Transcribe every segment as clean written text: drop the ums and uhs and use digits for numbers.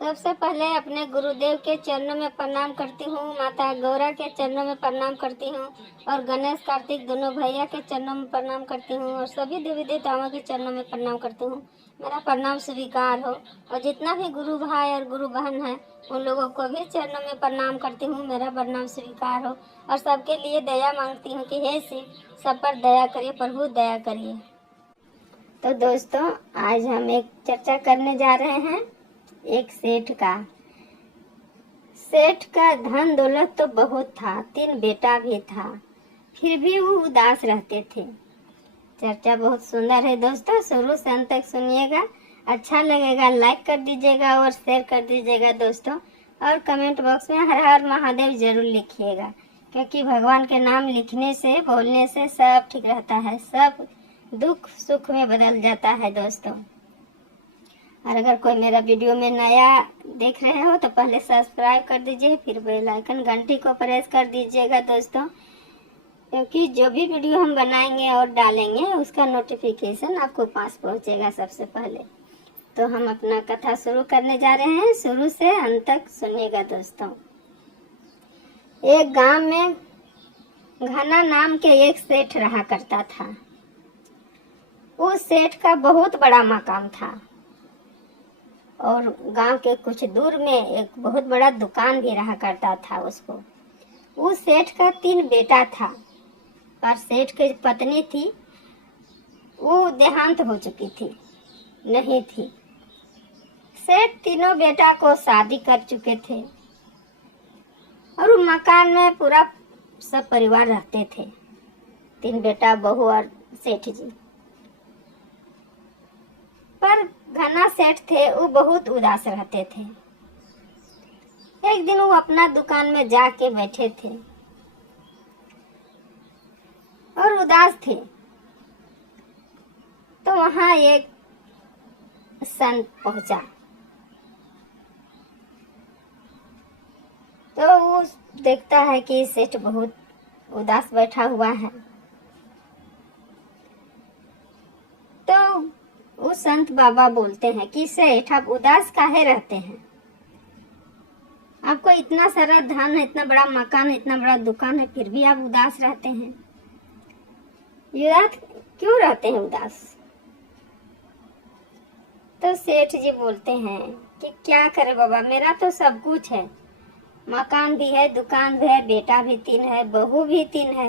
सबसे पहले अपने गुरुदेव के चरणों में प्रणाम करती हूँ, माता गौरा के चरणों में प्रणाम करती हूँ और गणेश कार्तिक दोनों भैया के चरणों में प्रणाम करती हूँ और सभी देवी देवताओं के चरणों में प्रणाम करती हूँ। मेरा प्रणाम स्वीकार हो। और जितना भी गुरु भाई और गुरु बहन है उन लोगों को भी चरणों में प्रणाम करती हूँ, मेरा प्रणाम स्वीकार हो। और सबके लिए दया मांगती हूँ कि हे शिव, सब पर दया करिए, प्रभु दया करिए। तो दोस्तों, आज हम एक चर्चा करने जा रहे हैं एक सेठ का। सेठ का धन दौलत तो बहुत था, 3 बेटा भी था, फिर भी वो उदास रहते थे। चर्चा बहुत सुंदर है दोस्तों, शुरू से अंत तक सुनिएगा। अच्छा लगेगा लाइक कर दीजिएगा और शेयर कर दीजिएगा दोस्तों। और कमेंट बॉक्स में हर हर महादेव जरूर लिखिएगा, क्योंकि भगवान के नाम लिखने से, बोलने से सब ठीक रहता है, सब दुख सुख में बदल जाता है दोस्तों। और अगर कोई मेरा वीडियो में नया देख रहे हो तो पहले सब्सक्राइब कर दीजिए, फिर बेल आइकन घंटी को प्रेस कर दीजिएगा दोस्तों, क्योंकि जो भी वीडियो हम बनाएंगे और डालेंगे उसका नोटिफिकेशन आपको पास पहुंचेगा सबसे पहले। तो हम अपना कथा शुरू करने जा रहे हैं, शुरू से अंत तक सुनिएगा दोस्तों। एक गांव में घना नाम के एक सेठ रहा करता था। उस सेठ का बहुत बड़ा मकान था और गांव के कुछ दूर में एक बहुत बड़ा दुकान भी रहा करता था उसको। उस सेठ का 3 बेटा था, पर सेठ की पत्नी थी, वो देहांत हो चुकी थी, नहीं थी। सेठ तीनों बेटा को शादी कर चुके थे और उस मकान में पूरा सब परिवार रहते थे, 3 बेटा, बहू और सेठ जी। पर घना सेठ थे, वो बहुत उदास रहते थे। एक दिन वो अपना दुकान में जाके बैठे थे और उदास थे। तो वहां एक संत पहुंचा। तो वो देखता है कि सेठ बहुत उदास बैठा हुआ है। तो वो संत बाबा बोलते हैं कि सेठ, आप उदास काहे रहते हैं? आपको इतना सारा धन है, इतना बड़ा मकान, इतना बड़ा दुकान है, फिर भी आप उदास रहते हैं। क्यों रहते हैं उदास? तो सेठ जी बोलते हैं कि क्या करे बाबा, मेरा तो सब कुछ है, मकान भी है, दुकान भी है, बेटा भी 3 है, बहू भी 3 है,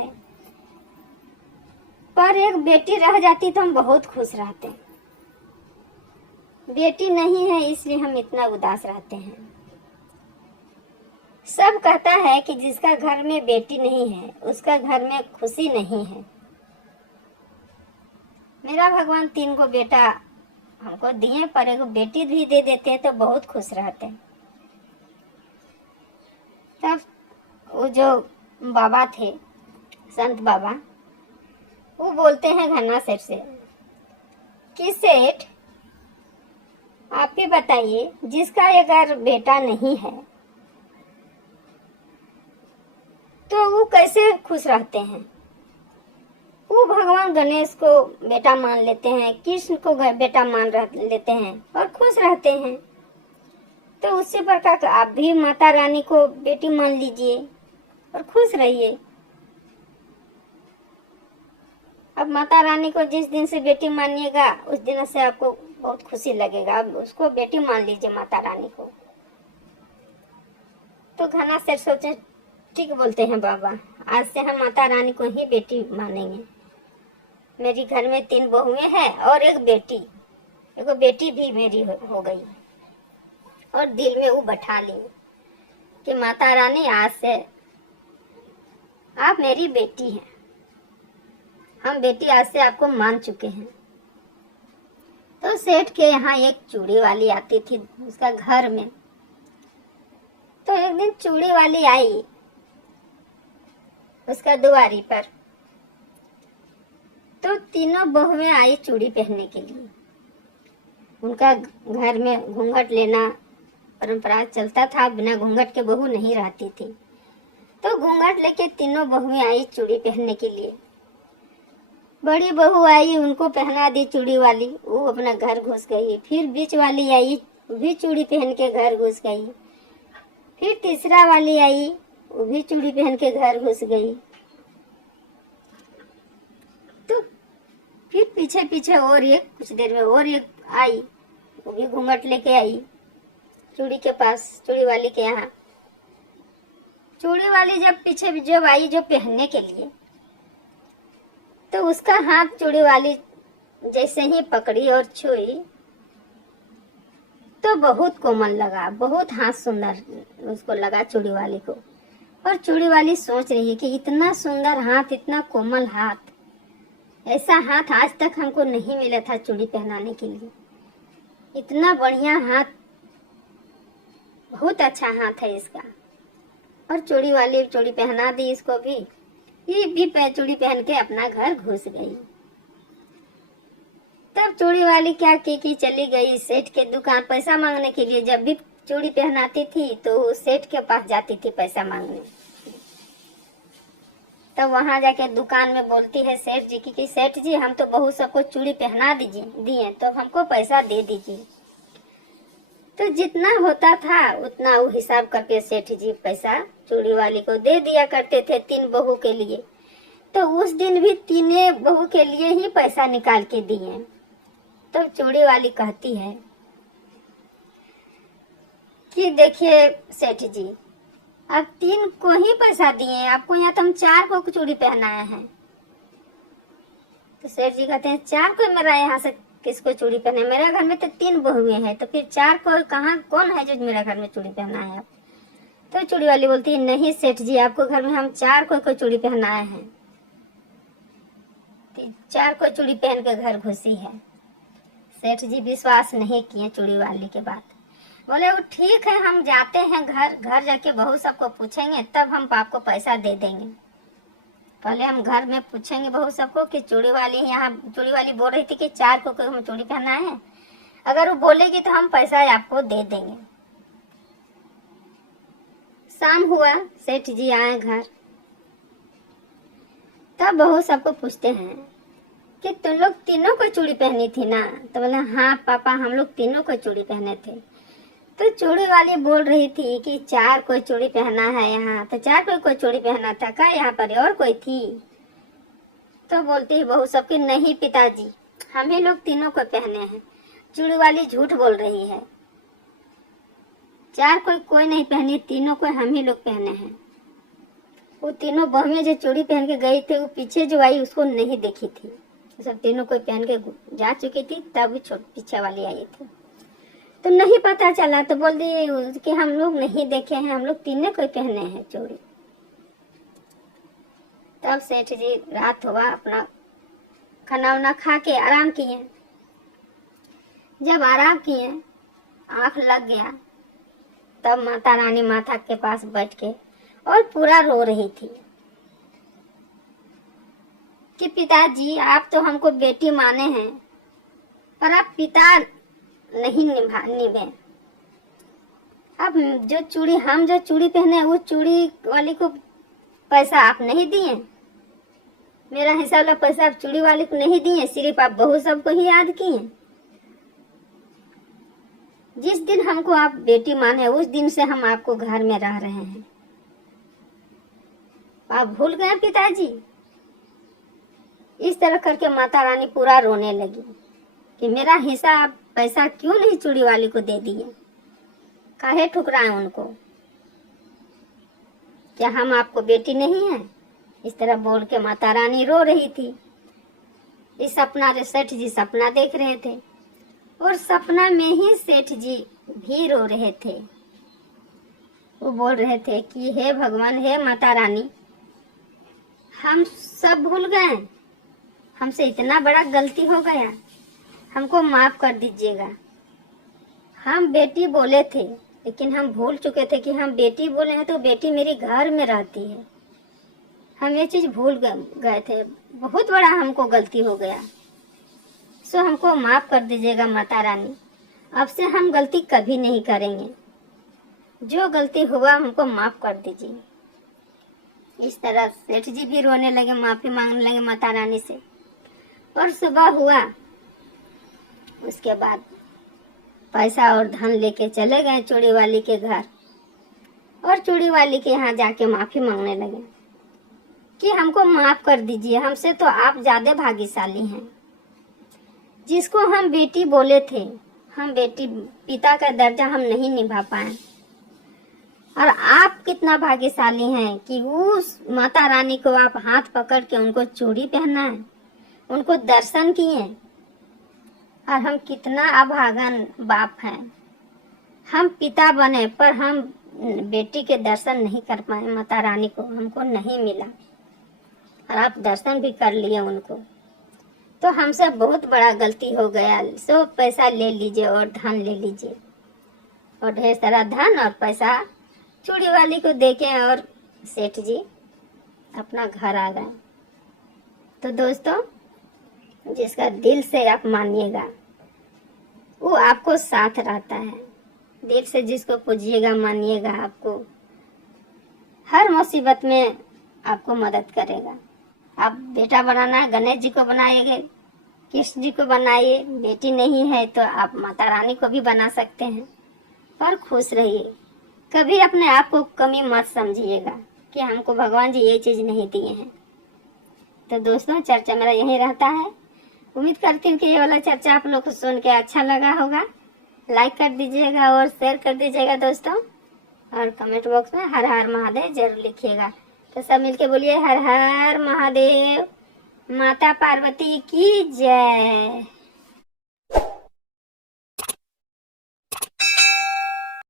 पर एक बेटी रह जाती तो हम बहुत खुश रहते। बेटी नहीं है इसलिए हम इतना उदास रहते हैं। सब कहता है कि जिसका घर में बेटी नहीं है उसका घर में खुशी नहीं है। मेरा भगवान 3 को बेटा हमको दिए, पर एक बेटी भी दे देते तो बहुत खुश रहते। तब वो जो बाबा थे, संत बाबा, वो बोलते हैं घना सेठ से कि सेठ, आप ही बताइए, जिसका अगर बेटा नहीं है तो वो कैसे खुश रहते हैं? वो भगवान गणेश को बेटा मान लेते हैं, कृष्ण को बेटा मान लेते हैं और खुश रहते हैं। तो उससे प्रकार आप भी माता रानी को बेटी मान लीजिए और खुश रहिए। अब माता रानी को जिस दिन से बेटी मानिएगा उस दिन से आपको बहुत खुशी लगेगा। अब उसको बेटी मान लीजिए, माता रानी को। तो घना सेठ सोचे, ठीक बोलते हैं बाबा, आज से हम माता रानी को ही बेटी मानेंगे। मेरी घर में 3 बहुएं हैं और एक बेटी भी मेरी हो गई। और दिल में वो बैठा ली कि माता रानी, आज से आप मेरी बेटी हैं, हम बेटी आज से आपको मान चुके हैं। तो सेठ के यहाँ एक चूड़ी वाली आती थी उसका घर में। तो एक दिन चूड़ी वाली आई उसका दुआरी पर। तो तीनों बहुएं आई चूड़ी पहनने के लिए। उनका घर में घूंघट लेना परंपरा चलता था, बिना घूंघट के बहू नहीं रहती थी। तो घूंघट लेके तीनों बहुएं आई चूड़ी पहनने के लिए। बड़ी बहू आई, उनको पहना दी चूड़ी वाली, वो अपना घर घुस गई। फिर बीच वाली आई, वो भी चूड़ी पहन के घर घुस गई। फिर तीसरा वाली आई, वो भी चूड़ी पहन के घर घुस गई। तो फिर पीछे पीछे और एक, कुछ देर में और एक आई, वो भी घूंघट लेके आई चूड़ी के पास, चूड़ी वाली के यहाँ। चूड़ी वाली जब आई जो पहनने के लिए, तो उसका हाथ चूड़ी वाली जैसे ही पकड़ी और छुई तो बहुत कोमल लगा, बहुत हाथ सुंदर उसको लगा चूड़ी वाली को। और चूड़ी वाली सोच रही है कि इतना सुंदर हाथ, इतना कोमल हाथ, ऐसा हाथ आज तक हमको नहीं मिला था चूड़ी पहनाने के लिए। इतना बढ़िया हाथ, बहुत अच्छा हाथ है इसका। और चूड़ी वाली चूड़ी पहना दी इसको भी, ये भी चूड़ी पहन के अपना घर घुस गई। तब चूड़ी वाली क्या की चली गई सेठ के दुकान पैसा मांगने के लिए। जब भी चूड़ी पहनाती थी तो सेठ के पास जाती थी पैसा मांगने। तब वहां जाके दुकान में बोलती है सेठ जी की कि सेठ जी हम तो बहू सबको चूड़ी पहना दिए तो हमको पैसा दे दीजिए। तो जितना होता था उतना वो हिसाब करके सेठ जी पैसा चूड़ी वाली को दे दिया करते थे 3 बहू के लिए। तो उस दिन भी 3 बहू के लिए ही पैसा निकाल के दिए। तो चूड़ी वाली कहती है कि देखिए सेठ जी, आप 3 को ही पैसा दिए, आपको यहाँ तो हम 4 को चूड़ी पहनाए हैं। तो सेठ जी कहते हैं 4 को मेरा यहाँ से किसको चूड़ी पहने, मेरे घर में तो 3 बहुएं हैं, तो फिर 4 को कहाँ, कौन है जो मेरे घर में चूड़ी पहना है आप। तो चूड़ी वाली बोलती है नहीं सेठ जी, आपको घर में हम 4 को चूड़ी पहनाए हैं। 4 को चूड़ी पहन के घर घुसी है। सेठ जी विश्वास नहीं किए चूड़ी वाली के बात। बोले वो ठीक है, हम जाते हैं घर जाके बहू सबको पूछेंगे तब हम आपको पैसा दे देंगे। पहले हम घर में पूछेंगे बहू सबको कि चूड़ी वाली बोल रही थी कि 4 को हम चूड़ी पहनाए हैं, अगर वो बोलेगी तो हम पैसा आपको दे देंगे। शाम हुआ, सेठ जी आए घर। तब बहू सबको पूछते हैं कि तुम लोग तीनों को चूड़ी पहनी थी ना। तो बोले हाँ पापा, हम लोग तीनों को चूड़ी पहने थे। तो चूड़ी वाली बोल रही थी कि 4 कोई चूड़ी पहना है यहाँ, तो 4 कोई चूड़ी पहना था क्या यहाँ पर और कोई थी। तो बोलती है बहू सबकी नहीं पिताजी, हम ही लोग तीनों को पहने हैं। चूड़ी वाली झूठ बोल रही है, 4 कोई नहीं पहनी, तीनों को हम ही लोग पहने हैं। वो तीनों बहुएं जो चूड़ी पहन के गई थी, वो पीछे जो आई उसको नहीं देखी थी, सब तीनों को पहन के जा चुकी थी, तब पीछे वाली आई थी तो नहीं पता चला। तो बोल दी कि हम लोग नहीं देखे हैं, हम लोग तीनों को पहने हैं चूड़ी। तब सेठ जी रात हुआ, अपना खाना वाना खा के आराम किए। जब आराम किए, आंख लग गया, तब माता रानी माता के पास बैठ के और पूरा रो रही थी कि पिताजी आप तो हमको बेटी माने हैं, पर आप पिता नहीं निभे। अब हम जो चूड़ी पहने, वो चूड़ी वाली को पैसा आप नहीं दिए, मेरा हिसाब वाला पैसा आप चूड़ी वाली को नहीं दिए, सिर्फ आप बहू सबको ही याद किए। जिस दिन हमको आप बेटी माने उस दिन से हम आपको घर में रह रहे हैं, आप भूल गए पिताजी। इस तरह करके माता रानी पूरा रोने लगी कि मेरा हिस्सा आप पैसा क्यों नहीं चूड़ी वाली को दे दिए, काहे ठुकराए उनको, क्या हम आपको बेटी नहीं है। इस तरह बोल के माता रानी रो रही थी। इस सपना सेठ जी सपना देख रहे थे और सपना में ही सेठ जी भी रो रहे थे। वो बोल रहे थे कि हे भगवान, हे माता रानी, हम सब भूल गए, हमसे इतना बड़ा गलती हो गया, हमको माफ कर दीजिएगा। हम बेटी बोले थे, लेकिन हम भूल चुके थे कि हम बेटी बोले हैं तो बेटी मेरी घर में रहती है। हम ये चीज भूल गए थे, बहुत बड़ा हमको गलती हो गया, सो हमको माफ कर दीजिएगा माता रानी। अब से हम गलती कभी नहीं करेंगे, जो गलती हुआ हमको माफ कर दीजिए। इस तरह सेठ जी भी रोने लगे, माफी मांगने लगे माता रानी से। और सुबह हुआ, उसके बाद पैसा और धन लेके चले गए चूड़ी वाली के घर और चूड़ी वाली के यहाँ जाके माफी मांगने लगे कि हमको माफ कर दीजिए, हमसे तो आप ज्यादा भाग्यशाली हैं। जिसको हम बेटी बोले थे, हम बेटी पिता का दर्जा हम नहीं निभा पाए, और आप कितना भाग्यशाली हैं कि उस माता रानी को आप हाथ पकड़ के उनको चूड़ी पहनाए, उनको दर्शन किए। और हम कितना अभागन बाप हैं, हम पिता बने पर हम बेटी के दर्शन नहीं कर पाए, माता रानी को हमको नहीं मिला, और आप दर्शन भी कर लिए उनको। तो हमसे बहुत बड़ा गलती हो गया। सो पैसा ले लीजिए और धन ले लीजिए, और ढेर सारा धन और पैसा चूड़ी वाली को देके और सेठ जी अपना घर आ गए। तो दोस्तों, जिसका दिल से आप मानिएगा वो आपको साथ रहता है। दिल से जिसको पूजिएगा, मानिएगा, आपको हर मुसीबत में आपको मदद करेगा। आप बेटा बनाना है, गणेश जी को बनाइए, कृष्ण जी को बनाइए। बेटी नहीं है तो आप माता रानी को भी बना सकते हैं। पर खुश रहिए, कभी अपने आप को कमी मत समझिएगा कि हमको भगवान जी ये चीज़ नहीं दिए हैं। तो दोस्तों, चर्चा मेरा यही रहता है। उम्मीद करती हूँ कि ये वाला चर्चा आप लोग को सुन के अच्छा लगा होगा। लाइक कर दीजिएगा और शेयर कर दीजिएगा दोस्तों, और कमेंट बॉक्स में हर हर महादेव जरूर लिखिएगा। तो सब मिलके बोलिए हर हर महादेव, माता पार्वती की जय।